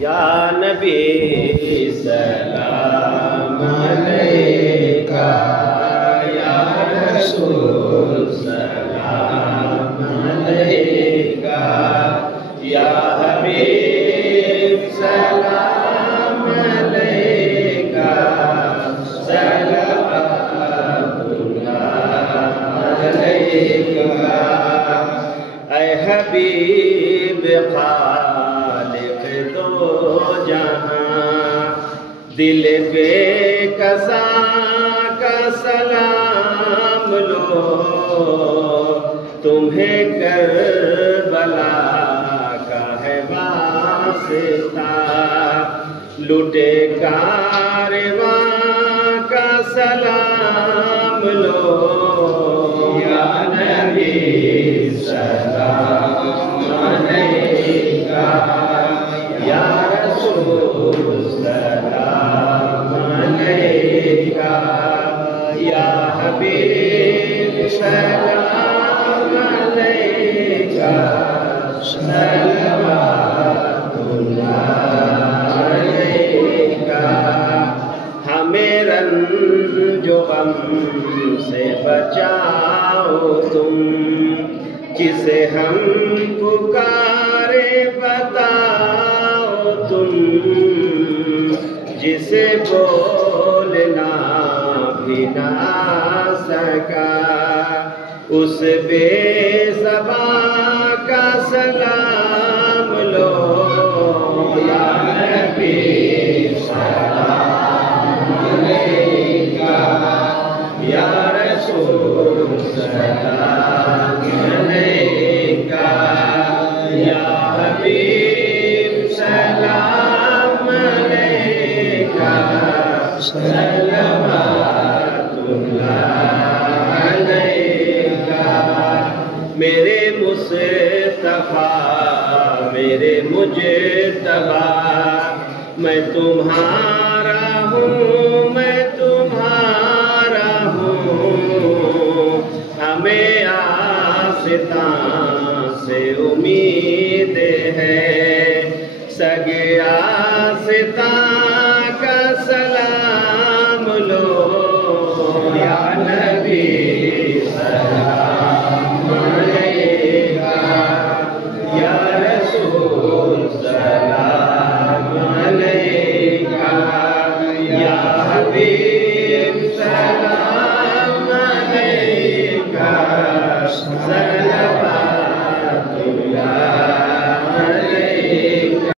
یا نبی سلام علیکہ، یا رسول سلام علیکہ، یا حبیب سلام علیکہ، صلوات اللہ علیکہ۔ اے حبیب خالق دو جہاں، دل پہ کساں کا سلام لو، تمہیں کربلا کا ہے واسطہ، لٹے کارواں کا سلام لو، یا نبی سلام علیکہ، یا رسول سلام علیکہ، یا حبیب سلام علیکہ، صلوات اللہ علیکہ۔ ہمیں رنج و غم سے بچاؤ تم، جسے ہم پکارے بتاؤ تم، جسے بولنا بھی نہ سکا، اس بے زباں کا سلام لو، یا نبی سلام علیکہ، یا رسول سلام علیکہ، یا حبیب سلام علیکہ، صلوات اللہ علیکہ۔ میرے مصطفیٰ میرے مجتبیٰ، میں تمہارا ہوں، میں تمہارا ہوں، ہمیں آستاں سے امید ہے، سگے آستاں کا سلام لو، یا نبی سلام